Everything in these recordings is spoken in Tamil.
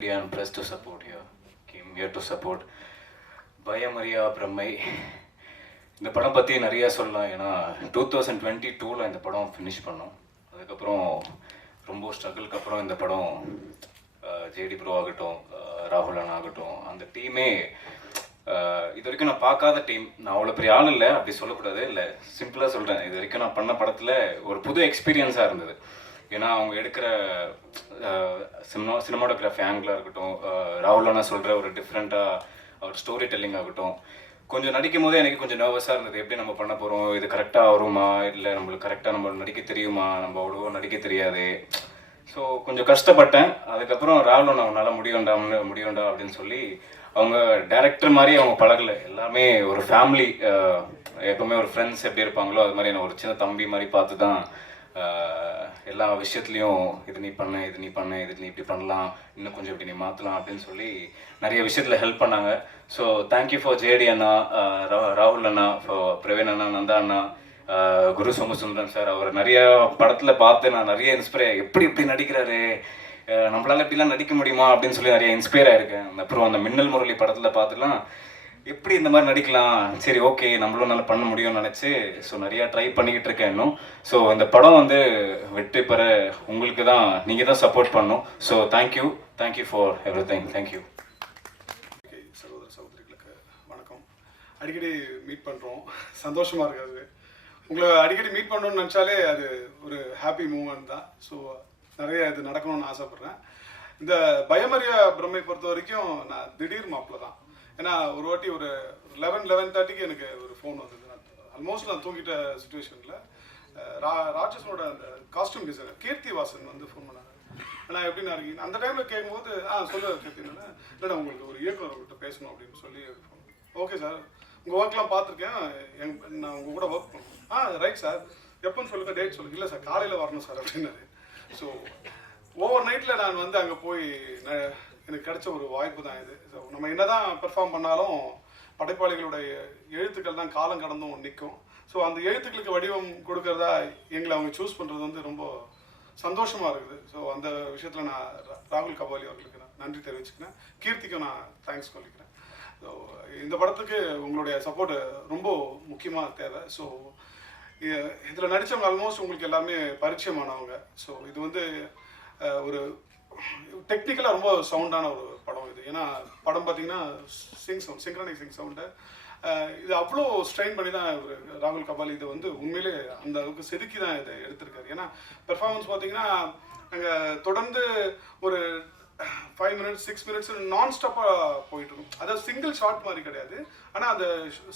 I'm pressed to support here. Came here to support பயமறியா பிரம்மை. இந்த படம் பற்றி நிறைய சொல்லலாம். ஏன்னா 2022 இந்த படம் ஃபினிஷ் பண்ணோம். அதுக்கப்புறம் ரொம்ப ஸ்ட்ரகிளுக்கு அப்புறம் இந்த படம் ஜேடி ப்ரோ ஆகட்டும், ராகுல் அண்ணா ஆகட்டும், அந்த டீமே இது வரைக்கும் நான் பார்க்காத டீம். நான் அவ்வளோ பெரிய ஆள் இல்லை, அப்படி சொல்லக்கூடாது. இல்லை, சிம்பிளாக சொல்கிறேன். இது வரைக்கும் நான் பண்ண படத்தில் ஒரு புது எக்ஸ்பீரியன்ஸாக இருந்தது. ஏன்னா அவங்க எடுக்கிற சினிமாட்டோகிராஃபி ஆங்கிளாக இருக்கட்டும், ராகுல் அண்ணா சொல்கிற ஒரு டிஃப்ரெண்ட்டாக அவர் ஸ்டோரி டெல்லிங் ஆகட்டும், கொஞ்சம் நடிக்கும் போதே எனக்கு கொஞ்சம் நர்வஸாக இருந்தது. எப்படி நம்ம பண்ண போகிறோம், இது கரெக்டாக வருமா, இல்லை நம்மளுக்கு கரெக்டாக நம்ம நடிக்க தெரியுமா, நம்ம அவ்வளோ நடிக்க தெரியாது. ஸோ கொஞ்சம் கஷ்டப்பட்டேன். அதுக்கப்புறம் ராகுல் அண்ணா அவனால் முடியும்டா அப்படின்னு சொல்லி அவங்க டைரக்டர் மாதிரி அவங்க பழகலை. எல்லாமே ஒரு ஃபேமிலி, எப்போவுமே ஒரு ஃப்ரெண்ட்ஸ் எப்படி இருப்பாங்களோ அது மாதிரி நான் ஒரு சின்ன தம்பி மாதிரி பார்த்து தான் எல்லா விஷயத்துலையும் இது நீ பண்ண, இது நீ இப்படி பண்ணலாம், இன்னும் கொஞ்சம் இப்படி நீ மாற்றலாம் அப்படின்னு சொல்லி நிறைய விஷயத்தில் ஹெல்ப் பண்ணாங்க. ஸோ தேங்க்யூ ஃபார் ஜேடி அண்ணா, ராகுல் அண்ணா, ஃபார் பிரவீன் அண்ணா, நந்தா அண்ணா, குரு சோமசுந்தரன் சார். அவர் நிறைய படத்தில் பார்த்து நான் நிறைய இன்ஸ்பயர், எப்படி நடிக்கிறாரு, நம்மளால எப்படிலாம் நடிக்க முடியுமா அப்படின்னு சொல்லி நிறைய இன்ஸ்பயர் ஆயிருக்கேன். அப்புறம் அந்த மின்னல் முரளி படத்தில் பார்த்துலாம் எப்படி இந்த மாதிரி நடிக்கலாம், சரி ஓகே நம்மளும் நல்லா பண்ண முடியும்னு நினச்சி ஸோ நிறையா ட்ரை பண்ணிக்கிட்டு இருக்கேன் இன்னும். ஸோ இந்த படம் வெற்றி பெற உங்களுக்கு தான், நீங்கள் தான் சப்போர்ட் பண்ணணும். So thank you for every thing. Thank you. சகோதர சகோதரிகளுக்கு வணக்கம். அடிக்கடி மீட் பண்ணுறோம், சந்தோஷமாக இருக்காது. உங்களை அடிக்கடி மீட் பண்ணணும்னு நினச்சாலே அது ஒரு ஹாப்பி மூமெண்ட் தான். ஸோ நிறைய இது நடக்கணும்னு ஆசைப்பட்றேன். இந்த பயமறியா பிரம்மை பொறுத்த வரைக்கும் நான் திடீர் மாப்பிள்ள தான். ஏன்னா ஒரு வாட்டி ஒரு 11:30க்கு எனக்கு ஒரு ஃபோன் வந்தது. ஆல்மோஸ்ட் நான் தூங்கிட்ட சுச்சுவேஷனில் ராட்சஸனோட அந்த காஸ்டியூம் டிசைனர் கீர்த்தி வாசன் ஃபோன் பண்ணாங்க. நான் எப்படின்னா இருக்கீங்க அந்த டைமில் கேட்கும்போது சொல்ல கீர்த்தினா இல்லைண்ணா உங்களுக்கு ஒரு இயக்குனர் உங்கள்கிட்ட பேசணும் அப்படின்னு சொல்லி ஃபோன். ஓகே சார், உங்கள் ஒர்க்லாம் பார்த்துருக்கேன், நான் உங்கள் கூட ஒர்க் பண்ணுவேன். ரைட் சார், எப்போன்னு சொல்லுங்கள், டேட் சொல்லுங்கள். இல்லை சார் காலையில் வரணும் சார் அப்படின்னாரு. ஸோ ஓவர் நைட்டில் நான் அங்கே போய் எனக்கு கிடைச்ச ஒரு வாய்ப்பு தான் இது. ஸோ நம்ம என்ன தான் பெர்ஃபார்ம் பண்ணாலும் படைப்பாளிகளுடைய எழுத்துக்கள் தான் காலம் கடந்தும் நிற்கும். ஸோ அந்த எழுத்துக்களுக்கு வடிவம் கொடுக்கறதா எங்களை அவங்க சூஸ் பண்ணுறது ரொம்ப சந்தோஷமாக இருக்குது. ஸோ அந்த விஷயத்தில் நான் ராகுல் கபாலி அவர்களுக்கு நான் நன்றி தெரிவிச்சுக்கிறேன். கீர்த்திக்கும் நான் தேங்க்ஸ் சொல்லிக்கிறேன். ஸோ இந்த படத்துக்கு உங்களுடைய சப்போர்ட் ரொம்ப முக்கியமாக தேவை. ஸோ இதில் நடித்தவங்க ஆல்மோஸ்ட் உங்களுக்கு எல்லாமே பரிச்சயமானவங்க. ஸோ இது ஒரு டெக்னிக்கலாக ரொம்ப சவுண்டான ஒரு படம் இது. ஏன்னா படம் பார்த்தீங்கன்னா சிங்க்ரனைசிங் சவுண்டு இது அவ்வளோ ஸ்ட்ரெயின் பண்ணி தான் ராகுல் கபாலி இதை உண்மையிலே அந்த அளவுக்கு செதுக்கி தான் இதை எடுத்திருக்காரு. ஏன்னா பெர்ஃபார்மன்ஸ் பார்த்தீங்கன்னா நாங்கள் தொடர்ந்து ஒரு 5 minutes 6 minutes நான் ஸ்டாப்பாக போயிட்டுருக்கோம். அதாவது சிங்கிள் ஷாட் மாதிரி கிடையாது, ஆனால் அந்த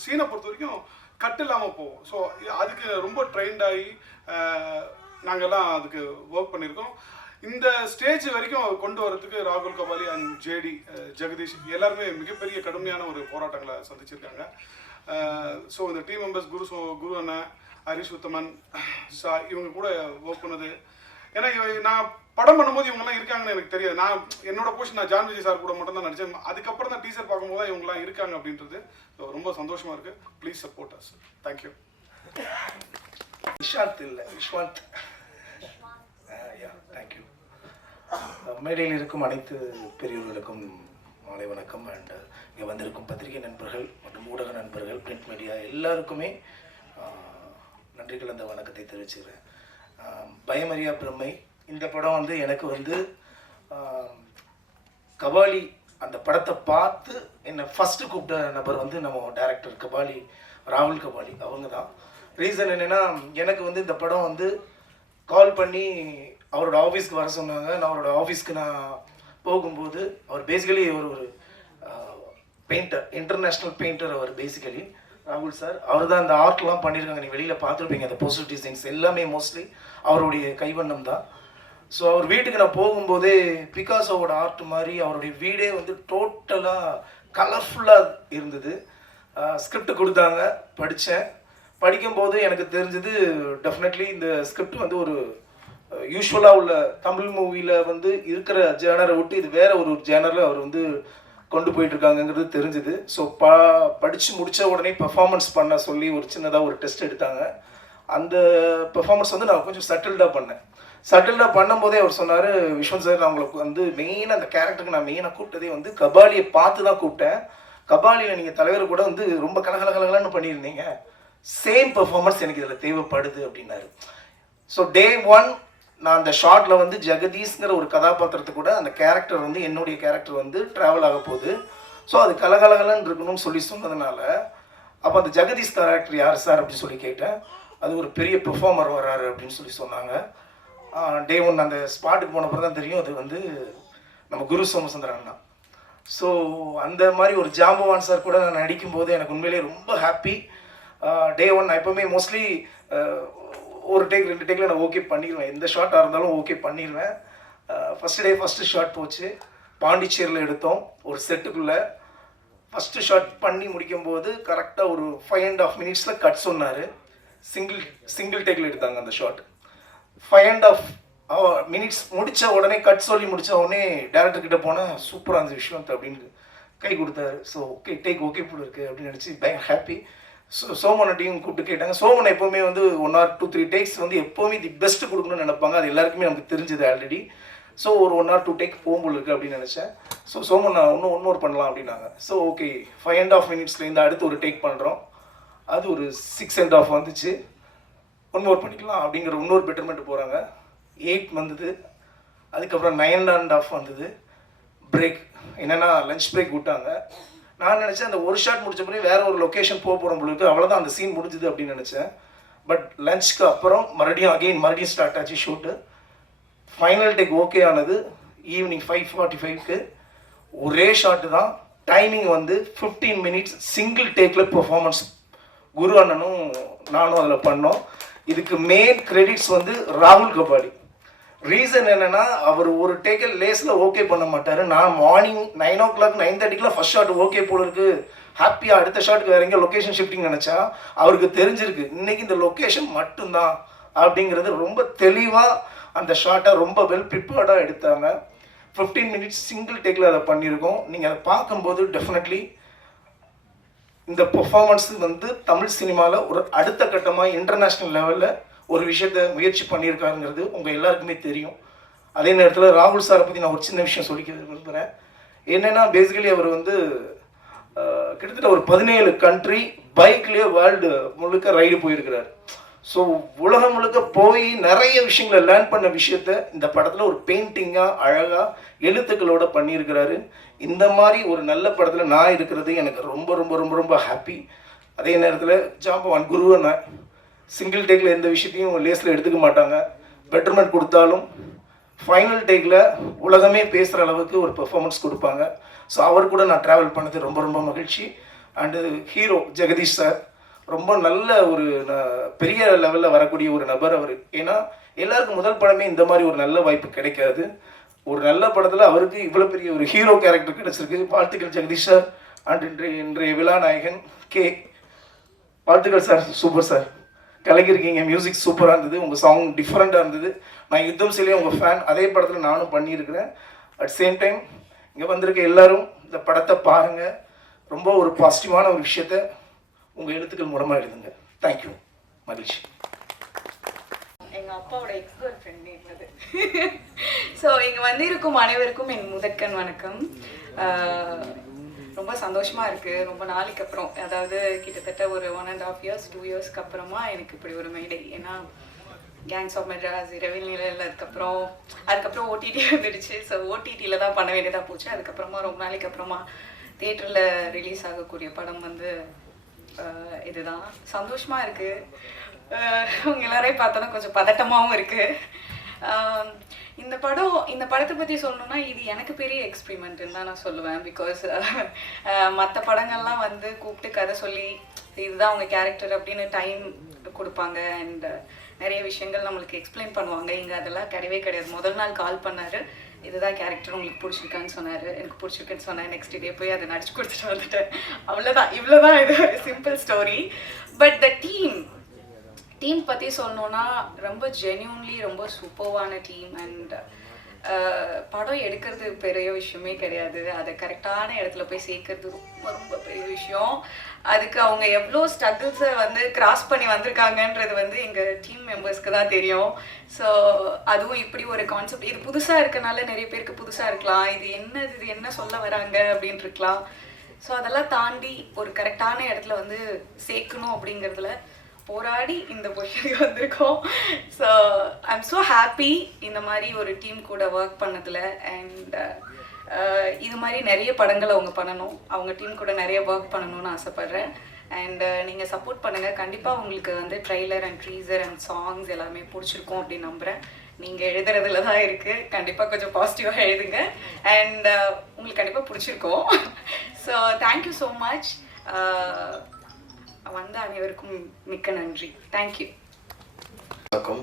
சீனை பொறுத்த வரைக்கும் கட் இல்லாமல் போவோம். ஸோ அதுக்கு ரொம்ப ட்ரெயின்ட் ஆகி நாங்கள்லாம் அதுக்கு ஒர்க் பண்ணியிருக்கோம். இந்த ஸ்டேஜ் வரைக்கும் கொண்டு வரதுக்கு ராகுல் கபாலி அண்ட் ஜேடி ஜெகதீஷ் எல்லாருமே மிகப்பெரிய கடுமையான ஒரு போராட்டங்களை சந்திச்சிருக்காங்க. ஸோ இந்த டீம் மெம்பர்ஸ் குரு அண்ணன், ஹரிஷ் உத்தமன், இவங்க கூட ஒர்க் பண்ணது. ஏன்னா நான் படம் பண்ணும்போது இவங்கெல்லாம் இருக்காங்கன்னு எனக்கு தெரியாது. நான் என்னோட போர்ஷன் நான் ஜான் விஜய் சார் கூட மட்டும் தான் நடித்தேன். அதுக்கப்புறம் தான் டீசர் பார்க்கும்போது தான் இவங்கெல்லாம் இருக்காங்க அப்படின்றது ரொம்ப சந்தோஷமாக இருக்குது. Please support us. Thank you. Vishanth இல்லை, விஸ்வாந்த். தேங்க்யூ. மேடையில் இருக்கும் அனைத்து பெரியவர்களுக்கும் மாலை வணக்கம். அண்ட் இங்கே வந்திருக்கும் பத்திரிகை நண்பர்கள் மற்றும் ஊடக நண்பர்கள், பிரிண்ட் மீடியா எல்லாருக்குமே நன்றி கலந்த வணக்கத்தை தெரிவிச்சுக்கிறேன். பயமறியா பிரம்மை இந்த படம் எனக்கு கபாலி அந்த படத்தை பார்த்து என்னை ஃபஸ்ட்டு கூப்பிட்ட நபர் நம்ம டைரக்டர் கபாலி, ராகுல் கபாலி அவங்க தான். ரீசன் என்னென்னா எனக்கு இந்த படம் கால் பண்ணி அவரோட ஆஃபீஸ்க்கு வர சொன்னாங்க. நான் அவரோட ஆஃபீஸ்க்கு நான் போகும்போது அவர் பேசிக்கலி ஒரு பெயிண்டர், இன்டர்நேஷ்னல் பெயிண்டர் அவர் பேசிக்கலி. ராகுல் சார் அவர் தான் அந்த ஆர்ட்லாம் பண்ணியிருக்காங்க, நீ வெளியில் பார்த்துருப்பீங்க. அந்த போஸ்டர் டிசைன்ஸ் எல்லாமே மோஸ்ட்லி அவருடைய கைவண்ணம் தான். ஸோ அவர் வீட்டுக்கு நான் போகும்போதே பிகாசோவோட ஆர்ட் மாதிரி அவருடைய வீடே டோட்டலாக கலர்ஃபுல்லாக இருந்தது. ஸ்கிரிப்ட் கொடுத்தாங்க, படித்தேன். படிக்கும்போது எனக்கு தெரிஞ்சது டெஃபினெட்லி இந்த ஸ்கிரிப்ட் ஒரு யூஸ்வலாக உள்ள தமிழ் மூவியில் இருக்கிற ஜேனரை விட்டு இது வேற ஒரு ஜேனரில் அவர் கொண்டு போயிட்டுருக்காங்கங்கிறது தெரிஞ்சுது. ஸோ படித்து முடித்த உடனே பெர்ஃபார்மன்ஸ் பண்ண சொல்லி ஒரு சின்னதாக ஒரு டெஸ்ட் எடுத்தாங்க. அந்த பெர்ஃபார்மன்ஸ் நான் கொஞ்சம் சட்டில்டாக பண்ணேன். சட்டில்டாக பண்ணும்போதே அவர் சொன்னார், விஸ்வந்த் சார், நான் உங்களுக்கு வந்து மெயினாக அந்த கேரக்டருக்கு நான் மெயினாக கூப்பிட்டதே வந்து கபாலியை பார்த்து தான் கூப்பிட்டேன். கபாலியில் நீங்கள் தலைவர் கூட வந்து ரொம்ப கலகலகலன்னு பண்ணியிருந்தீங்க, சேம் பெர்ஃபார்மன்ஸ் எனக்கு இதில் தேவைப்படுது அப்படின்னாரு. ஸோ டே 1 நான் அந்த ஷார்ட்டில் வந்து ஜெகதீஷ்ங்கிற ஒரு கதாபாத்திரத்தை கூட அந்த கேரக்டர் வந்து என்னுடைய கேரக்டர் வந்து ட்ராவல் ஆக போகுது. ஸோ அது கலகலகலன்னு இருக்கணும்னு சொல்லி சொன்னதுனால அப்போ அந்த ஜெகதீஷ் கேரக்டர் யார் சார் அப்படின்னு சொல்லி கேட்டேன். அது ஒரு பெரிய பெர்ஃபார்மர் வர்றாரு அப்படின்னு சொல்லி சொன்னாங்க. டே 1 அந்த ஸ்பாட்டுக்கு போனப்போ தான் தெரியும் அது வந்து நம்ம குரு சோமசுந்தரன் தான். ஸோ அந்த மாதிரி ஒரு ஜாம்பவான் சார் கூட நான் நடிக்கும்போது எனக்கு உண்மையிலேயே ரொம்ப ஹாப்பி. டே 1 நான் எப்போவுமே மோஸ்ட்லி ஒரு டேக் 2 டேக்கில் நான் ஓகே பண்ணிடுவேன், எந்த ஷார்ட்டாக இருந்தாலும் ஓகே பண்ணிடுவேன். ஃபஸ்ட்டு ஷார்ட் போச்சு, பாண்டிச்சேரியில் எடுத்தோம். ஒரு செட்டுக்குள்ளே ஃபஸ்ட்டு ஷார்ட் பண்ணி முடிக்கும்போது கரெக்டாக ஒரு 5.5 மினிட்ஸில் கட் சொன்னார். சிங்கிள் டேக்கில் எடுத்தாங்க அந்த ஷார்ட். 5.5 மினிட்ஸ் முடித்த உடனே கட் சொல்லி முடித்த உடனே டேரக்டர்கிட்ட போனால் சூப்பராக இருந்துச்சு விஸ்வந்த் அப்படின்னு கை கொடுத்தாரு. ஸோ ஓகே டேக் ஓகே போல இருக்குது அப்படின்னு நினச்சி பயங்கர ஹாப்பி. சோமனையும் கூப்பிட்டு கேட்டாங்க. சோமனை எப்போவுமே வந்து 1 or 2-3 டேக்ஸ் வந்து எப்போவுமே தி பெஸ்ட்டு கொடுக்கணும்னு நினைப்பாங்க. அது எல்லாருக்குமே நமக்கு தெரிஞ்சது ஆல்ரெடி. ஸோ ஒரு 1 or 2 டேக் போகும்போது இருக்குது அப்படின்னு நினச்சேன். ஸோ சோமன் நான் ஒன் மோர் பண்ணலாம் அப்படின்னாங்க. ஸோ ஓகே 5.5 மினிட்ஸ்லேருந்து அடுத்து ஒரு டேக் பண்ணுறோம். அது ஒரு 6.5 வந்துச்சு. 1 மோர் பண்ணிக்கலாம் அப்படிங்கிற இன்னொரு பெட்டர்மெண்ட் போகிறாங்க. 8 வந்தது. அதுக்கப்புறம் 9.5 வந்தது. பிரேக் என்னென்னா லஞ்ச் பிரேக் விட்டாங்க. நான் நினச்சேன் அந்த ஒரு ஷாட் முடிச்ச பிறகு வேறு ஒரு லொக்கேஷன் போகிறோம் பொழுது அவ்வளோதான் அந்த சீன் முடிஞ்சுது அப்படின்னு நினச்சேன். பட் லஞ்சுக்கு அப்புறம் மறுபடியும் ஸ்டார்ட் ஆச்சு ஷூட்டு. ஃபைனல் டேக் ஓகே ஆனது ஈவினிங் 5:45க்கு. ஒரே ஷாட்டு தான். டைமிங் வந்து 15 மினிட்ஸ் சிங்கிள் டேக்கில் பெர்ஃபார்மன்ஸ் குரு அண்ணனும் நானும் அதில் பண்ணோம். இதுக்கு மெயின் கிரெடிட்ஸ் வந்து ராகுல் கபாலி. ரீசன் என்னென்னா அவர் ஒரு டேக்கில் லேஸில் ஓகே பண்ண மாட்டார். நான் மார்னிங் 9 o'clock 9:30க்குலாம் ஃபஸ்ட் ஷாட் ஓகே போல இருக்குது, ஹாப்பியாக அடுத்த ஷாட்டுக்கு வேறு எங்கே லொக்கேஷன் ஷிஃப்டிங் நினச்சா அவருக்கு தெரிஞ்சிருக்கு இன்றைக்கி இந்த லொக்கேஷன் மட்டும்தான் அப்படிங்கிறது. ரொம்ப தெளிவாக அந்த ஷாட்டை ரொம்ப வெல் ப்ரிப்பேர்டாக எடுத்தாங்க. 15 மினிட்ஸ் சிங்கிள் டேக்கில் அதை பண்ணியிருக்கோம். நீங்கள் அதை பார்க்கும்போது டெஃபினெட்லி இந்த பெர்ஃபார்மன்ஸ் வந்து தமிழ் சினிமாவில் ஒரு அடுத்த கட்டமாக இன்டர்நேஷ்னல் லெவலில் ஒரு விஷயத்தை முயற்சி பண்ணியிருக்காருங்கிறது உங்கள் எல்லாருக்குமே தெரியும். அதே நேரத்தில் ராகுல் சாரை பற்றி நான் ஒரு சின்ன விஷயம் சொல்லிக்க விரும்புகிறேன். என்னென்னா பேசிக்கலி அவர் வந்து கிட்டத்தட்ட ஒரு 17 கண்ட்ரி பைக்லேயே வேர்ல்டு முழுக்க ரைடு போயிருக்கிறார். ஸோ உலகம் முழுக்க போய் நிறைய விஷயங்களை லேர்ன் பண்ண விஷயத்த இந்த படத்தில் ஒரு பெயிண்டிங்காக அழகாக எழுத்துக்களோட பண்ணியிருக்கிறாரு. இந்த மாதிரி ஒரு நல்ல படத்தில் நான் இருக்கிறது எனக்கு ரொம்ப ரொம்ப ரொம்ப ரொம்ப ஹாப்பி. அதே நேரத்தில் ஜாம்பவான் குருவை சிங்கிள் டேக்கில் எந்த விஷயத்தையும் லேஸில் எடுத்துக்க மாட்டாங்க. பெட்டர்மெண்ட் கொடுத்தாலும் ஃபைனல் டேக்கில் உலகமே பேசுகிற அளவுக்கு ஒரு பெர்ஃபார்மன்ஸ் கொடுப்பாங்க. ஸோ அவர் கூட நான் ட்ராவல் பண்ணது ரொம்ப ரொம்ப மகிழ்ச்சி. அண்டு ஹீரோ ஜெகதீஷ் சார் ரொம்ப நல்ல ஒரு பெரிய லெவலில் வரக்கூடிய ஒரு நபர் அவர். ஏன்னா எல்லாருக்கும் முதல் படமே இந்த மாதிரி ஒரு நல்ல வாய்ப்பு கிடைக்காது. ஒரு நல்ல படத்தில் அவருக்கு இவ்வளோ பெரிய ஒரு ஹீரோ கேரக்டர் கிடைச்சிருக்கு. வாழ்த்துக்கள் ஜெகதீஷ் சார். அண்ட் இன்றைய விழா நாயகன் கே. வாழ்த்துக்கள் சார், சூப்பர் சார், கலக்கிருக்கீங்க. மியூசிக் சூப்பராக இருந்தது, உங்கள் சாங் டிஃப்ரெண்ட்டாக இருந்தது. நான் யுத்தம் சிலையும் உங்கள் ஃபேன். அதே படத்தில் நானும் பண்ணியிருக்கிறேன். அட் சேம் டைம் இங்கே வந்திருக்க எல்லாரும் இந்த படத்தை பாருங்கள். ரொம்ப ஒரு பாசிட்டிவான ஒரு விஷயத்த உங்கள் எழுத்துக்கள் மூலமாக எழுதுங்க. தேங்க்யூ. மகிழ்ச்சி. எங்கள் அப்பாவோட எக்ஸ் கேர்ள் ஃப்ரெண்ட் இருந்தது. ஸோ இங்கே வந்திருக்கும் அனைவருக்கும் என் முதற்கண் வணக்கம். ரொம்ப சந்தோஷமாக இருக்குது. ரொம்ப நாளைக்கு அப்புறம், அதாவது கிட்டத்தட்ட ஒரு 1.5 years 2 yearsக்கு அப்புறமா எனக்கு இப்படி ஒரு மேடை. ஏன்னா கேங்ஸ் ஆஃப் மெட்ராஸ், இரவில் நிலையில் அதுக்கப்புறம் ஓடிடி வந்துடுச்சு. ஸோ ஓடிடியில் தான் பண்ண வேண்டியதாக போச்சு. அதுக்கப்புறமா ரொம்ப நாளைக்கு அப்புறமா தியேட்டரில் ரிலீஸ் ஆகக்கூடிய படம் வந்து இதுதான். சந்தோஷமாக இருக்குது. அவங்க எல்லாரையும் பார்த்தோன்னா கொஞ்சம் பதட்டமாகவும் இருக்குது. இந்த படத்தை பற்றி சொல்லணும்னா இது எனக்கு பெரிய எக்ஸ்பிரிமெண்ட்டுன்னு தான் நான் சொல்லுவேன். பிகாஸ் மற்ற படங்கள்லாம் வந்து கூப்பிட்டு கதை சொல்லி இதுதான் அவங்க கேரக்டர் அப்படின்னு டைம் கொடுப்பாங்க அண்ட் நிறைய விஷயங்கள் நம்மளுக்கு எக்ஸ்பிளைன் பண்ணுவாங்க. இங்கே அதெல்லாம் கிடையவே கிடையாது. முதல் நாள் கால் பண்ணார், இதுதான் கேரக்டர், உங்களுக்கு பிடிச்சிருக்கான்னு சொன்னார். எனக்கு பிடிச்சிருக்குன்னு சொன்னேன். நெக்ஸ்ட் டே போய் அதை நடிச்சு கொடுத்துட்டு வந்துட்டேன். அவ்வளோதான், இவ்வளோதான். இது simple story. But the team பற்றி சொல்லணுன்னா ரொம்ப ஜென்யூன்லி ரொம்ப சூப்பர்வான டீம். அண்ட் படம் எடுக்கிறது பெரிய விஷயமே கிடையாது, அதை கரெக்டான இடத்துல போய் சேர்க்கறது ரொம்ப ரொம்ப பெரிய விஷயம். அதுக்கு அவங்க எவ்வளோ ஸ்ட்ரகிள்ஸை வந்து கிராஸ் பண்ணி வந்திருக்காங்கன்றது வந்து எங்கள் டீம் மெம்பர்ஸ்க்கு தான் தெரியும். ஸோ அதுவும் இப்படி ஒரு கான்செப்ட், இது புதுசாக இருக்கனால நிறைய பேருக்கு புதுசாக இருக்கலாம், இது என்ன சொல்ல வராங்க அப்படின்னு இருக்கலாம். ஸோ அதெல்லாம் தாண்டி ஒரு கரெக்டான இடத்துல வந்து சேர்க்கணும் அப்படிங்கிறதுல போராடி இந்த பொசிஷனுக்கு வந்திருக்கோம். So I am so happy இந்த மாதிரி ஒரு டீம் கூட ஒர்க் பண்ணதில். அண்ட் இது மாதிரி நிறைய படங்கள் அவங்க பண்ணணும், அவங்க டீம் கூட நிறைய ஒர்க் பண்ணணும்னு ஆசைப்பட்றேன். அண்ட் நீங்கள் சப்போர்ட் பண்ணுங்கள். கண்டிப்பாக உங்களுக்கு வந்து ட்ரெய்லர் அண்ட் ட்ரீசர் அண்ட் சாங்ஸ் எல்லாமே பிடிச்சிருக்கும் அப்படின்னு நம்புகிறேன். நீங்கள் எழுதுறதுல தான் இருக்குது, கண்டிப்பாக கொஞ்சம் பாசிட்டிவாக எழுதுங்க. அண்ட் உங்களுக்கு கண்டிப்பாக பிடிச்சிருக்கோம். So thank you so much. வந்த அனைவருக்கும் மிக்க நன்றி. தேங்க்யூ. வணக்கம்.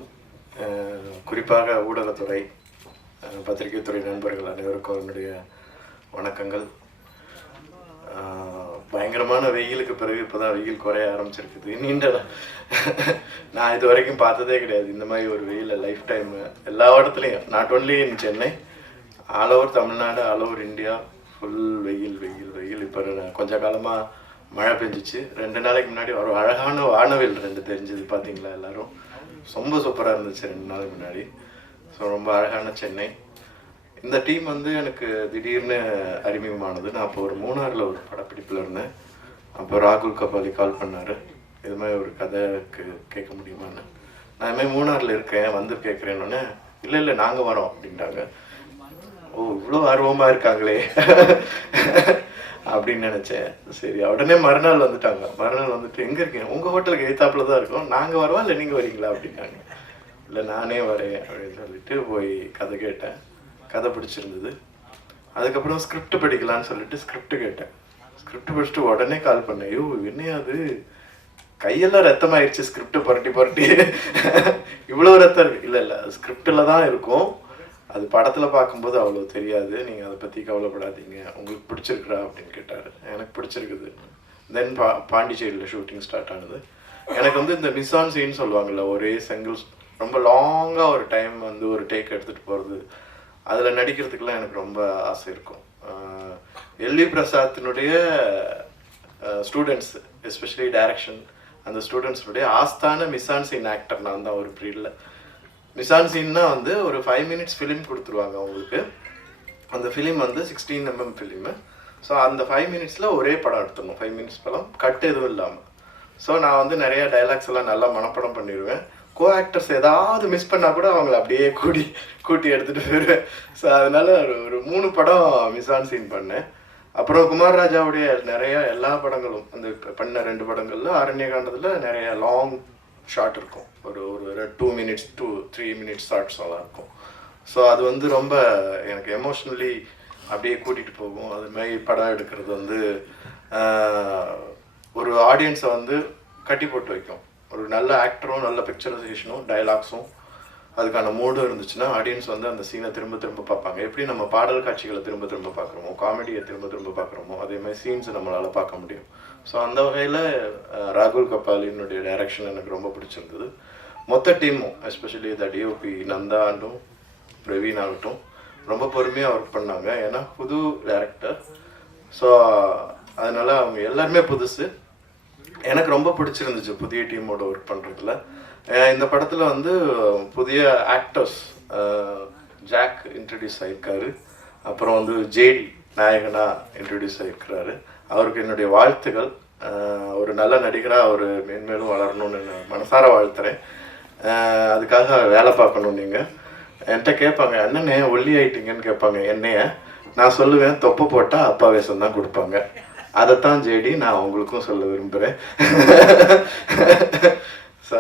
குறிப்பாக ஊடகத்துறை, பத்திரிகை துறை நண்பர்கள் அனைவருக்கும் என்னுடைய வணக்கங்கள். பயங்கரமான வெயிலுக்கு பிறகு இப்போ தான் வெயில் குறைய ஆரம்பிச்சிருக்குது. நீண்ட நான் இது வரைக்கும் பார்த்ததே கிடையாது இந்த மாதிரி ஒரு வெயில் லைஃப் டைம். எல்லா இடத்துலையும், not only in Chennai, all over Tamil Nadu, all over India full வெயில் வெயில் வெயில். இப்போ கொஞ்ச காலமாக மழை பெஞ்சிச்சு. 2 நாளைக்கு முன்னாடி ஒரு அழகான வானவில் 2 தெரிஞ்சது, பார்த்தீங்களா எல்லாரும்? ரொம்ப சூப்பராக இருந்துச்சு 2 நாளைக்கு முன்னாடி. ஸோ ரொம்ப அழகான சென்னை. இந்த டீம் வந்து எனக்கு திடீர்னு அறிமுகமானது. நான் அப்போ ஒரு மூணாரில் ஒரு படப்பிடிப்பில் இருந்தேன். அப்போ ராகுல் கபாலி கால் பண்ணார், இது மாதிரி ஒரு கதைக்கு கேட்க முடியுமான்னு. நான் இதுமாதிரி மூணாரில் இருக்கேன், வந்து கேட்குறேன்னொன்னே, இல்லை நாங்கள் வரோம் அப்படின்ட்டாங்க. ஓ, இவ்வளோ ஆர்வமாக இருக்காங்களே அப்படின்னு நினச்சேன். சரி, உடனே மறுநாள் வந்துட்டாங்க. மறுநாள் வந்துட்டு, எங்கே இருக்கீங்க? உங்கள் ஹோட்டலுக்கு எய்த்தாப்பில் தான் இருக்கோம், நாங்கள் வருவோம், இல்லை நீங்கள் வரீங்களா அப்படின்னாங்க. இல்லை நானே வரேன் அப்படின்னு சொல்லிட்டு போய் கதை கேட்டேன். கதை பிடிச்சிருந்தது. அதுக்கப்புறம் ஸ்கிரிப்ட் படிக்கலான்னு சொல்லிட்டு ஸ்கிரிப்ட் கேட்டேன். ஸ்கிரிப்ட் படிச்சுட்டு உடனே கால் பண்ணேன். ஐயோ என்னையா அது, கையெல்லாம் ரத்தமாயிடுச்சு ஸ்கிரிப்ட் புரட்டி புரட்டி. இவ்வளோ ரத்தம் இருக்கு? இல்லை அது ஸ்கிரிப்டில் தான் இருக்கும், அது படத்தில் பார்க்கும்போது அவ்வளோ தெரியாது, நீங்கள் அதை பற்றி கவலைப்படாதீங்க, உங்களுக்கு பிடிச்சிருக்குறா அப்படின்னு கேட்டார். எனக்கு பிடிச்சிருக்குது. தென் பாண்டிச்சேரியில் ஷூட்டிங் ஸ்டார்ட் ஆனது. எனக்கு வந்து இந்த மிஸ் ஆன் சீன் சொல்லுவாங்கள்ல, ஒரே சிங்கிள் ரொம்ப லாங்காக ஒரு டைம் வந்து ஒரு டேக் எடுத்துகிட்டு போகிறது, அதில் நடிக்கிறதுக்கெலாம் எனக்கு ரொம்ப ஆசை இருக்கும். எல்வி பிரசாத்தினுடைய ஸ்டூடெண்ட்ஸ், எஸ்பெஷலி டைரக்ஷன், அந்த ஸ்டூடெண்ட்ஸுடைய ஆஸ்தான மிஸ் ஆன் சீன் ஆக்டர் நான் தான் ஒரு பீரியடில். மிஸ் ஆன் சீன்னா வந்து ஒரு 5 minutes ஃபிலிம் கொடுத்துருவாங்க அவங்களுக்கு. அந்த ஃபிலிம் வந்து 16 mm ஃபிலிமு. ஸோ அந்த 5 minutesல ஒரே படம் எடுத்துடணும், 5 minutes படம், கட் எதுவும் இல்லாமல். ஸோ நான் வந்து நிறைய டைலாக்ஸ் எல்லாம் நல்லா மனப்படம் பண்ணிடுவேன். கோ ஆக்டர்ஸ் ஏதாவது மிஸ் பண்ணால் கூட அவங்கள அப்படியே கூட்டி எடுத்துகிட்டு போயிடுவேன். ஸோ அதனால ஒரு 3 படம் மிஸ் ஆன் சீன் பண்ணேன். அப்புறம் குமார் ராஜாவுடைய நிறைய எல்லா படங்களும், அந்த பண்ண 2 படங்களில் அரண்யகாண்டத்தில் நிறைய லாங் ஷார்ட் இருக்கும், ஒரு 2 minutes to 3 minutes ஷார்ட்ஸ் எல்லாம் இருக்கும். ஸோ அது வந்து ரொம்ப எனக்கு எமோஷ்னலி அப்படியே கூட்டிகிட்டு போகும். அது மாதிரி படம் எடுக்கிறது வந்து ஒரு ஆடியன்ஸை வந்து கட்டி போட்டு வைக்கும். ஒரு நல்ல ஆக்டரும் நல்ல பிக்சரைசேஷனும் டைலாக்ஸும் அதுக்கான மூடும் இருந்துச்சுன்னா ஆடியன்ஸ் வந்து அந்த சீனை திரும்ப திரும்ப பார்ப்பாங்க. எப்படி நம்ம பாடல் காட்சிகளை திரும்ப திரும்ப பார்க்குறோமோ, காமெடியை திரும்ப திரும்ப பார்க்குறோமோ, அதே மாதிரி சீன்ஸை நம்மளால் பார்க்க முடியும். ஸோ அந்த வகையில் ராகுல் கபாலினுடைய டைரக்ஷன் எனக்கு ரொம்ப பிடிச்சிருந்தது. மொத்த டீமும், எஸ்பெஷலி த டிஓபி நந்தா ஆண்டும் பிரவீன் ஆகட்டும், ரொம்ப பொறுமையாக ஒர்க் பண்ணாங்க. ஏன்னா புது டைரக்டர், ஸோ அதனால் அவங்க எல்லாருமே புதுசு. எனக்கு ரொம்ப பிடிச்சிருந்துச்சு புதிய டீமோட ஒர்க் பண்ணுறதுல. இந்த படத்தில் வந்து புதிய ஆக்டர்ஸ், ஜாக் இன்ட்ரடியூஸ் ஆகிருக்காரு. அப்புறம் வந்து ஜேடி நாயகனாக இன்ட்ரடியூஸ் ஆகிருக்கிறாரு. அவருக்கு என்னுடைய வாழ்த்துக்கள். ஒரு நல்ல நடிகராக அவர் மேன்மேலும் வளரணும்னு மனசார வாழ்த்துறேன். அதுக்காக வேலை பார்க்கணும். நீங்கள் என்கிட்ட கேட்பாங்க, என்னண்ணே ஒல்லி ஆயிட்டீங்கன்னு கேட்பாங்க என்னைய. நான் சொல்லுவேன், தொப்பை போட்டால் அப்பா வேஷம் தான் கொடுப்பாங்க. அதைத்தான் ஜேடி நான் உங்களுக்கும் சொல்ல விரும்புகிறேன். ஸோ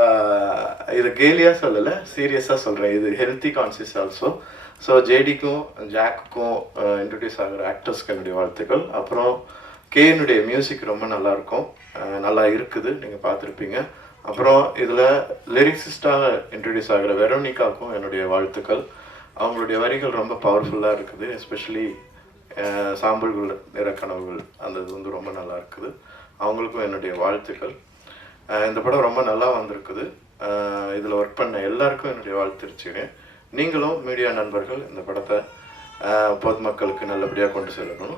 இது கேலியாக சொல்லலை, சீரியஸாக சொல்கிறேன். இது ஹெல்த்தி கான்சியஸ் ஆல்சோ. ஸோ ஜேடிக்கும் ஜாக்குக்கும் இன்ட்ரடியூஸ் ஆகிற ஆக்டர்ஸ்க்கு என்னுடைய வாழ்த்துக்கள். அப்புறம் கேனுடைய மியூசிக் ரொம்ப நல்லாயிருக்கும், நல்லா இருக்குது, நீங்கள் பார்த்துருப்பீங்க. அப்புறம் இதில் லிரிக்ஸிஸ்டாக இன்ட்ரடியூஸ் ஆகிற வெரோனிகாவுக்கும் என்னுடைய வாழ்த்துக்கள். அவங்களுடைய வரிகள் ரொம்ப பவர்ஃபுல்லாக இருக்குது. எஸ்பெஷலி சாம்பல்கள் நிற கனவுகள், அந்த இது வந்து ரொம்ப நல்லா இருக்குது. அவங்களுக்கும் என்னுடைய வாழ்த்துக்கள். இந்த படம் ரொம்ப நல்லா வந்திருக்குது. இதில் ஒர்க் பண்ண எல்லாருக்கும் என்னுடைய வாழ்த்து தெரிவிச்சுக்கிறேன். நீங்களும் மீடியா நண்பர்கள் இந்த படத்தை பொதுமக்களுக்கு நல்லபடியாக கொண்டு செல்லணும்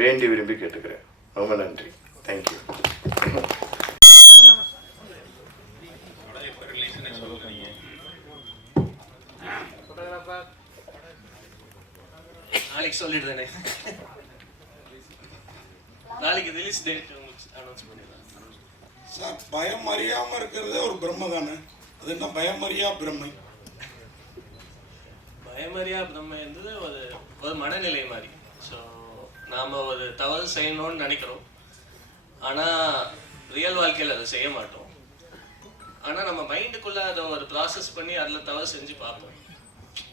வேண்டி விரும்பி கேட்டுக்கிறேன். ரொம்ப நன்றி. தேங்க்யூ. நாளைக்கு சொல்லிடுறேனே. நாளைக்கு ரிலீஸ் டேட் அனௌன்ஸ் பண்ணிடுறேன் சார். பயம் அறியாமல் இருக்கிறதே ஒரு பிரம்ம தானே, அது என்ன பயம் அறியா பிரம்மை? பயமறியா பிரம்மை என்பது ஒரு மனநிலை மாதிரி. ஸோ நாம் ஒரு தவறு செய்யணும்னு நினைக்கிறோம், ஆனால் ரியல் வாழ்க்கையில் அதை செய்ய மாட்டோம். ஆனால் நம்ம மைண்டுக்குள்ளே அதை ஒரு ப்ராசஸ் பண்ணி அதில் தவறு செஞ்சு பார்ப்போம்.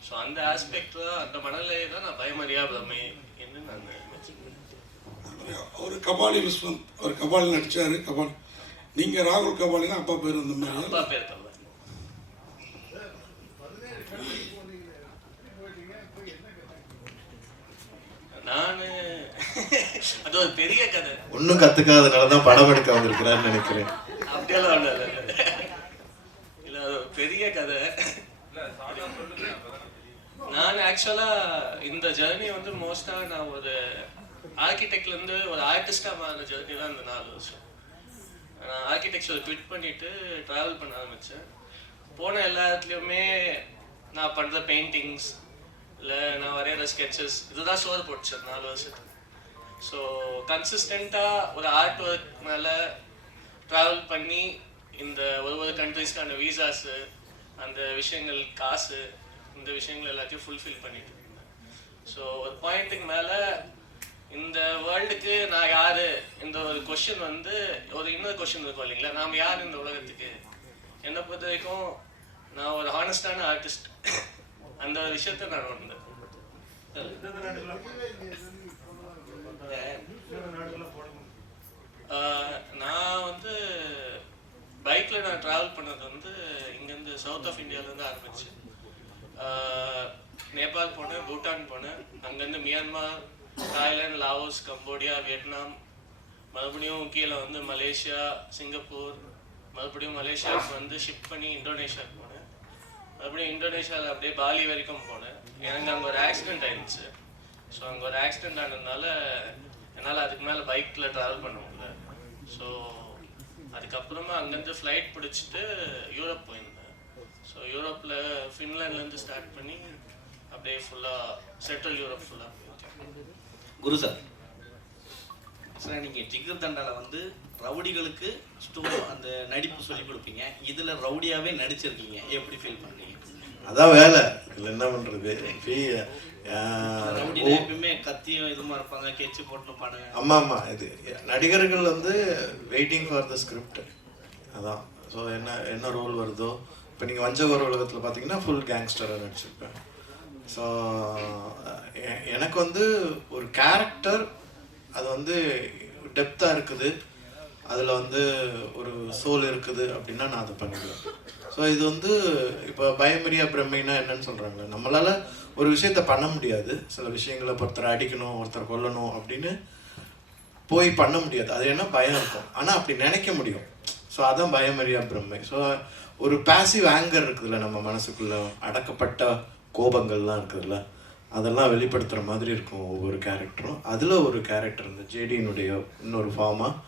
ஸோ அந்த ஆஸ்பெக்டில் அந்த மனநிலையை தான் நான் பயமறியா பிரம்மை என்று நான் ஒரு கபாலி விஸ்வந்த், ஒரு கபாலி நடிச்சாரு. கபாலி நீங்கள் ராகுல் கபாலி தான் அப்பா பேர் அந்த மாதிரி? அப்பா பேர் கபாலி. நான் அது ஒரு பெரிய கதை. ஒன்றும் கற்றுக்காதனால தான் படம் எடுக்க வந்திருக்கிறான்னு நினைக்கிறேன். அப்படியெல்லாம் ஒன்றும் இல்லை, அது ஒரு பெரிய கதை. நான் ஆக்சுவலாக இந்த ஜேர்னி வந்து மோஸ்ட்டாக நான் ஒரு ஆர்கிடெக்ட்லேருந்து ஒரு ஆர்டிஸ்டாக மாறின ஜேர்னி தான் இந்த 4 வருஷம். நான் ஆர்கிடெக்சர் குவிட் பண்ணிவிட்டு ட்ராவல் பண்ண ஆரம்பித்தேன். போன எல்லா இடத்துலையுமே நான் பண்ணுற பெயிண்டிங்ஸ் இல்லை நான் வரைகிற ஸ்கெட்சஸ் இதுதான் சோறு போட்டுச்சு 4 வருஷத்துக்கு. ஸோ கன்சிஸ்டண்ட்டாக ஒரு ஆர்ட் ஒர்க் மேலே ட்ராவல் பண்ணி இந்த ஒவ்வொரு கண்ட்ரீஸ்க்கான வீசாஸு அந்த விஷயங்கள் காசு இந்த விஷயங்கள் எல்லாத்தையும் ஃபுல்ஃபில் பண்ணிட்டு இருந்தேன். ஸோ ஒரு பாயிண்ட்டுக்கு மேலே இந்த வேர்ல்டுக்கு நான் யார் இந்த ஒரு கொஷின் வந்து ஒரு இன்னொரு கொஷின் இருக்கும் இல்லைங்களா, நாம் யார் இந்த உலகத்துக்கு. என்னை பொறுத்த வரைக்கும் நான் ஒரு ஹானஸ்டான ஆர்டிஸ்ட், அந்த ஒரு விஷயத்த நான் உணர்ந்தேன். நான் வந்து பைக்கில் நான் ட்ராவல் பண்ணது வந்து இங்கேருந்து சவுத் ஆஃப் இந்தியாவிலேருந்து ஆரம்பிச்சு நேபாள் போனேன், பூட்டான் போனேன், அங்கேருந்து Myanmar, Thailand, Laos, Cambodia, Vietnam, மறுபடியும் கீழே வந்து மலேசியா, சிங்கப்பூர், மறுபடியும் மலேசியாவுக்கு வந்து ஷிப் பண்ணி இந்தோனேஷியாவுக்கு போனேன், மறுபடியும் இந்தோனேஷியாவில் அப்படியே பாலி வரைக்கும் போனேன். எனக்கு அங்கே ஒரு ஆக்சிடெண்ட் ஆயிடுச்சு. ஸோ அங்கே ஒரு ஆக்சிடெண்ட் ஆனதுனால என்னால் அதுக்கு மேலே பைக்கில் ட்ராவல் பண்ண முடியல. ஸோ அதுக்கப்புறமா அங்கேருந்து ஃப்ளைட் பிடிச்சிட்டு யூரோப் போயிருந்தேன். ஸோ யூரோப்பில் ஃபின்லாண்ட்லேருந்து ஸ்டார்ட் பண்ணி அப்படியே ஃபுல்லாக சென்ட்ரல் யூரோப் ஃபுல்லாக போயிருக்கேன். குரு சார், நீங்கள் ஜிகர் தண்டாவில் வந்து ரவுடிகளுக்கு அந்த நடிப்பு சொல்லி கொடுப்பீங்க, இதில் ரவுடியாகவே நடிச்சிருக்கீங்க, எப்படி ஃபீல் பண்ணுறீங்க? அதான் வேலை, இதில் என்ன பண்ணுறது. ரவுடியில் எப்பவுமே கத்தியும் இதுமா இருப்பாங்க, கெச்சு போட்டு பாடுங்க. ஆமாம், இது நடிகர்கள் வந்து வெயிட்டிங் ஃபார் த ஸ்கிரிப்ட். அதான். ஸோ என்ன ரோல் வருதோ, இப்போ நீங்கள் வஞ்சகோர உலகத்தில் பார்த்தீங்கன்னா ஃபுல் கேங்ஸ்டராக நடிச்சிருப்பேன். ஸோ எனக்கு வந்து ஒரு கேரக்டர் அது வந்து டெப்த்தாக இருக்குது, அதில் வந்து ஒரு சோல் இருக்குது அப்படின்னா நான் அதை பண்ணிடுவேன். ஸோ இது வந்து இப்போ பயமறியா பிரம்மைனா என்னன்னு சொல்கிறாங்க, நம்மளால் ஒரு விஷயத்த பண்ண முடியாது. சில விஷயங்களை ஒருத்தரை அடிக்கணும், ஒருத்தரை கொல்லணும் அப்படின்னு போய் பண்ண முடியாது, அது என்ன பயம் இருக்கும். ஆனால் அப்படி நினைக்க முடியும். ஸோ அதான் பயமறியா பிரம்மை. ஸோ ஒரு பேசிவ் ஆங்கர் இருக்குதுல்ல, நம்ம மனசுக்குள்ள அடக்கப்பட்ட கோபங்கள்லாம் இருக்குதுல்ல, அதெல்லாம் வெளிப்படுத்துகிற மாதிரி இருக்கும் ஒவ்வொரு கேரக்டரும். அதில் ஒரு கேரக்டர் இந்த ஜேடியினுடைய இன்னொரு ஃபார்மாக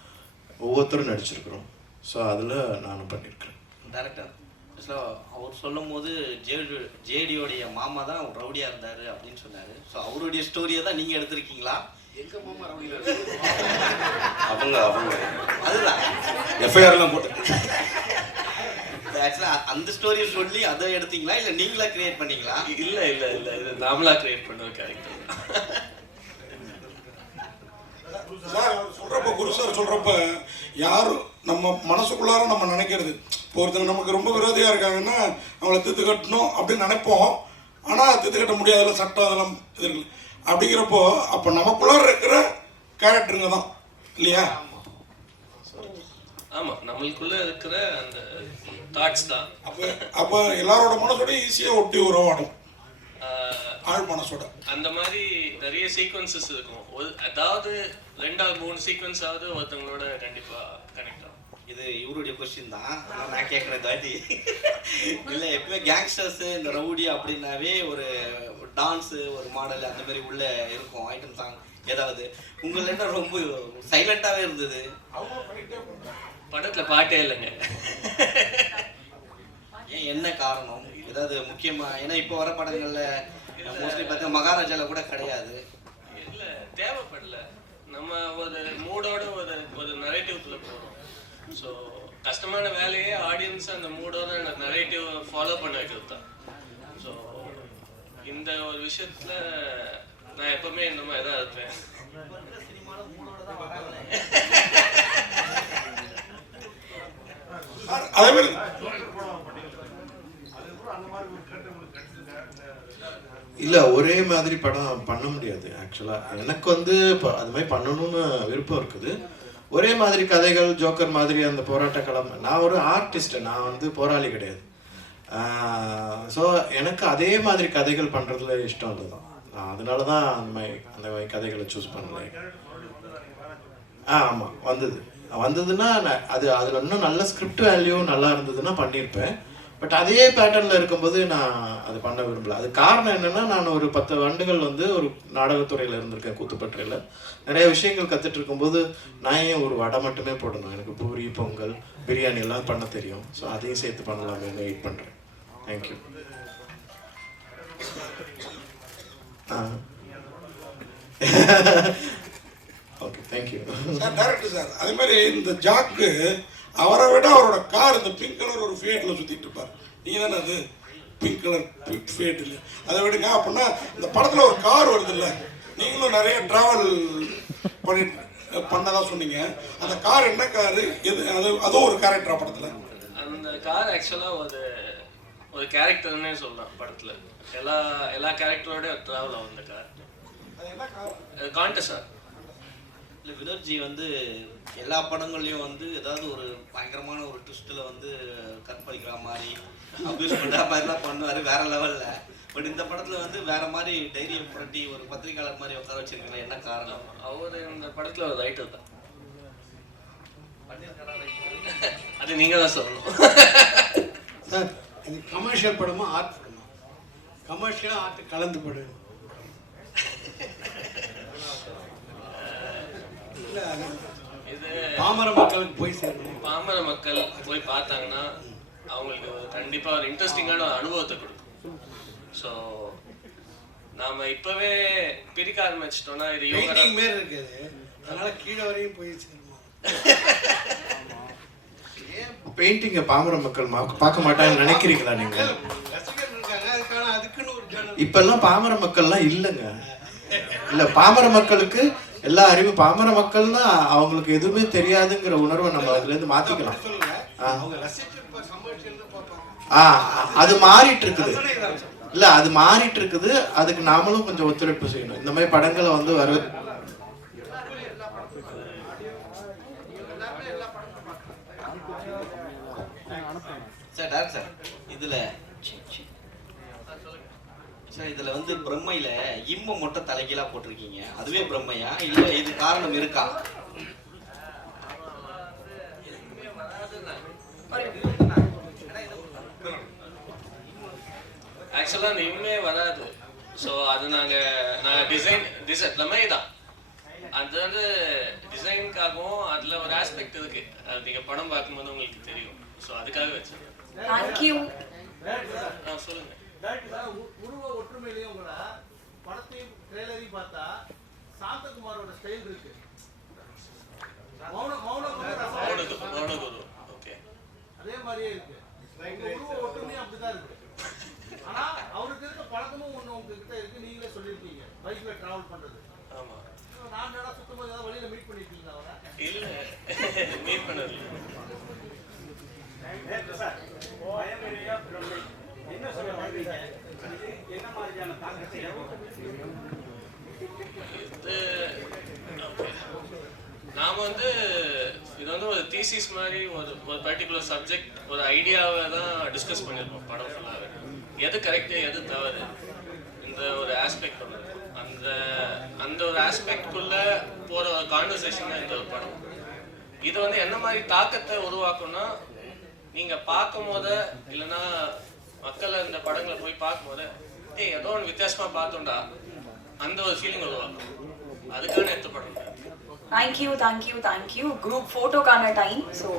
ஒவ்வொருத்தரும் நடிச்சிருக்கிறோம். ஸோ அதில் நானும் பண்ணியிருக்கிறேன். டேரக்டர் அவர் சொல்லும் போது ஜேடியோடைய மாமா தான் ரவுடியாக இருந்தார் அப்படின்னு சொன்னார். ஸோ அவருடைய ஸ்டோரியை தான் நீங்கள் எடுத்திருக்கீங்களா? எங்க மாமா ரவுடியா அவங்க அதுதான் எஃப்ஐஆர்லாம் போட்டு ஆக்சுவலாக அந்த ஸ்டோரியை சொல்லி அதை எடுத்தீங்களா, இல்லை நீங்களா கிரியேட் பண்ணீங்களா? இல்லை இல்லை இல்லை, இது நாமளாக கிரியேட் பண்ண ஒரு கேரக்டர். சார் சொல்கிறப்ப குரு சார் சொல்கிறப்ப யாரும் நம்ம மனசுக்குள்ளார நம்ம நினைக்கிறது, இப்போ ஒருத்தங்க நமக்கு ரொம்ப விரோதியாக இருக்காங்கன்னா அவங்கள தீர்த்து கட்டணும் அப்படின்னு நினைப்போம். ஆனால் தீர்த்து கட்ட முடியாதுல, சட்டம் அதெல்லாம் இது இருக்குல்ல. அப்படிங்கிறப்போ அப்போ நமக்குள்ளார இருக்கிற கேரக்டருங்க தான் இல்லையா? ஆமாம், நம்மளுக்குள்ளே இருக்கிற அந்த தாட்ஸ் தான். அப்போ எல்லாரோட மனசோட ஈஸியாக ஒட்டி உறவாடும், ஆள் மனசோட. அந்த மாதிரி நிறைய சீக்வன்சஸ் இருக்கும். அதாவது 2 or 3 சீக்வன்ஸாவது ஒருத்தவங்களோட கண்டிப்பாக கனெக்ட் ஆகும். இது இவருடைய கொஸ்டின் தான், ஆனால் நான் கேட்குறேன் தாட்டி. இல்லை, எப்பவுமே கேங்ஸ்டர்ஸு இந்த ரவுடி அப்படின்னாவே ஒரு டான்ஸு, ஒரு மாடல் அந்த மாதிரி உள்ள இருக்கும் ஐட்டம் சாங் ஏதாவது. உங்கள ரொம்ப சைலண்டாகவே இருந்தது. படத்தில் பாட்டே இல்லைங்க. ஏன், என்ன காரணம்? ஏதாவது முக்கியமாக? ஏன்னா இப்போ வர படங்களில் மோஸ்ட்லி பார்த்தீங்கன்னா மகாராஜாவில் கூட கிடையாது. இல்லை, தேவைப்படல. நம்ம ஒரு மூடோட ஒரு நரேட்டிவ்க்குள்ளே போகிறோம். ஸோ கஷ்டமான வேலையே ஆடியன்ஸ் அந்த மூடோட நரேட்டிவ் ஃபாலோ பண்ண வைக்கிறது தான். ஸோ இந்த ஒரு விஷயத்தில் நான் எப்பவுமே இந்த மாதிரி தான் இருப்பேன். அதே மாதிரி இல்லை, ஒரே மாதிரி படம் பண்ண முடியாது ஆக்சுவலாக. எனக்கு வந்து இப்போ அது மாதிரி பண்ணணும்னு விருப்பம் இருக்குது. ஒரே மாதிரி கதைகள், ஜோக்கர் மாதிரி அந்த போராட்ட களம். நான் ஒரு ஆர்டிஸ்ட், நான் வந்து போராளி கிடையாது. ஸோ எனக்கு அதே மாதிரி கதைகள் பண்ணுறதுல இஷ்டம் இல்லை தான். அதனால தான் அந்த மாதிரி கதைகளை சூஸ் பண்ணல. ஆமாம், வந்ததுன்னா அது அதில் இன்னும் நல்ல ஸ்கிரிப்ட் வேல்யூ நல்லா இருந்ததுன்னா பண்ணியிருப்பேன். பட் அதே பேட்டர்னில் இருக்கும்போது நான் அது பண்ண விரும்பல. அது காரணம் என்னென்னா, நான் ஒரு 10 ஆண்டுகள் வந்து ஒரு நாடகத்துறையில் இருந்திருக்கேன், கூத்துப்பற்றையில். நிறைய விஷயங்கள் கற்றுட்டு இருக்கும்போது நான் ஏன் ஒரு வடை மட்டுமே போடணும்? எனக்கு பூரி, பொங்கல், பிரியாணி எல்லாம் பண்ண தெரியும். ஸோ அதையும் சேர்த்து பண்ணலாமே வெயிட் பண்ணுறேன். Thank you. Okay, thank you sir. Director sir, அதே மாதிரி இந்த ஜாக்கு அவரை விட அவரோட கார் இந்த பிங்க் கலர் ஒரு ஃபேட்டில் சுற்றிட்டு இருப்பார். நீங்கள் தானே அது பிங்க் கலர் ஃபேட் இல்லை, அதை விடுங்க. அப்படின்னா இந்த படத்தில் ஒரு கார் வருது இல்லை, நீங்களும் நிறைய ட்ராவல் பண்ணதான் சொன்னீங்க. அந்த கார் என்ன காரு? எது அதுவும் ஒரு கேரக்டரா படத்தில்? அந்த கார் ஆக்சுவலாக ஒரு கேரக்டர்னே சொல்லலாம் படத்தில். எல்லா கேரக்டரோட ட்ராவல் ஆகும் அந்த கார். Contest sir. இல்லை, வினோத்ஜி வந்து எல்லா படங்கள்லையும் வந்து ஏதாவது ஒரு பயங்கரமான ஒரு ட்விஸ்ட்டில் வந்து கற்பழிக்கிற மாதிரி, அப்யூஸ் பண்ணுற மாதிரிலாம் பண்ணுவார் வேற லெவலில். பட் இந்த படத்தில் வந்து வேற மாதிரி டைரியை புரட்டி ஒரு பத்திரிகையாளர் மாதிரி உட்கார வச்சிருக்கீங்களா, என்ன காரணம்? அவர் இந்த படத்தில் ஒரு ரைட்டர் தான். அது நீங்கள் தான் சொல்லணும் சார். இது கமர்ஷியல் படமா ஆர்ட் படமா? கமர்ஷியலாக ஆர்ட் கலந்து படம் இல்லை, அது இது பாமர மக்களுக்கு போய் சேரணும். பாமர மக்கள் போய் பார்த்தாங்கன்னா அவங்களுக்கு கண்டிப்பாக ஒரு இன்ட்ரெஸ்டிங்கான ஒரு அனுபவத்தை கொடுக்கும். ஸோ நாம் இப்போவே பிரிக்க ஆரம்பிச்சிட்டோம்னா இது பெயிண்டிங் மாரி இருக்குது, அதனால கீழே வரையும் போய் சேருமா? பெயிண்டிங்கை பாமர மக்கள் பார்க்க மாட்டாங்கன்னு நினைக்கிறீங்களா நீங்கள்? ரசிகர்கள் இருக்காங்க, அதுக்குன்னு ஒரு சேனல். இப்பெல்லாம் பாமர மக்கள்லாம் இல்லைங்க. இல்லை, பாமர மக்களுக்கு எல்லா அறிவு, பாமர மக்கள்னா அவங்களுக்கு எதுவுமே தெரியாதுங்கிற உணர்வை நம்ம அதுலேருந்து மாற்றிக்கலாம். அது மாறிட்டு இருக்குது. இல்லை, அது மாறிட்டு இருக்குது. அதுக்கு நாமளும் கொஞ்சம் ஒத்துழைப்பு செய்யணும். இந்த மாதிரி படங்களை வந்து வர சார். டேரக்டர் சார், இதில் வந்து பிரம்மையில் இம்ம மொட்டை தலைகீழாக போட்டிருக்கீங்க. அதுவே பிரம்மையா இல்லை இது காரணம் இருக்கா? ஆக்சுவலாக அந்த இம்மே வராது. ஸோ அது நாங்கள் டிசைன் எல்லாமே தான். அது வந்து டிசைனுக்காகவும் அதில் ஒரு ஆஸ்பெக்ட் இருக்குது, அது நீங்கள் படம் பார்க்கும்போது உங்களுக்கு தெரியும். ஸோ அதுக்காக வச்சுருக்கேன். தேங்க்யூ. சொல்லுங்கள். உருவ ஒற்றுமையிலையும் கூட படத்தையும் ட்ரெய்லரையும் பார்த்தா சாந்தகுமாரோட ஸ்டைல் இருக்கு. ஓகே, அதே மாதிரியே இருக்கு. உருவ ஒற்றுமையும் அப்படிதான் இருக்கு. ஆனா அவருக்கு இருக்க பழக்கமும் ஒண்ணு உங்ககிட்ட இருக்கு. நீங்களே சொல்லியிருக்கீங்க பைக்ல டிராவல் பண்றது. ஆமா. நான் நேரா சுத்தமா ஏதாவது வழியில மீட் பண்ணிருக்கீங்களா அவரை? இல்ல, மீட் பண்ணது என்ன சொல்ல வந்தீங்க? என்ன மாதிரியான தாக்கத்தை நாம வந்து இது வந்து ஒரு தீசிஸ் மாதிரி ஒரு பர்டிகுலர் சப்ஜெக்ட், ஒரு ஐடியாவை தான் டிஸ்கஸ் பண்ணியிருப்போம் படம் ஃபுல்லாகவே. எது கரெக்டு எது தவறு, இந்த ஒரு ஆஸ்பெக்ட் ஒன்று. அந்த ஒரு ஆஸ்பெக்ட்குள்ளே போகிற ஒரு கான்வர்சேஷன் தான் இந்த ஒரு படம். இது வந்து என்ன மாதிரி தாக்கத்தை உருவாக்கும்னா நீங்கள் பார்க்கும் போது இல்லைன்னா மக்களை இந்த படங்களை போய் பார்க்கும் போது ஏதோ ஒன்று வித்தியாசமாக பார்த்தோம்டா அந்த ஒரு ஃபீலிங் உருவாக்கும். அதுக்கான எடுத்து படம். தேங்க்யூ குரூப் ஃபோட்டோக்கான டைம். ஸோ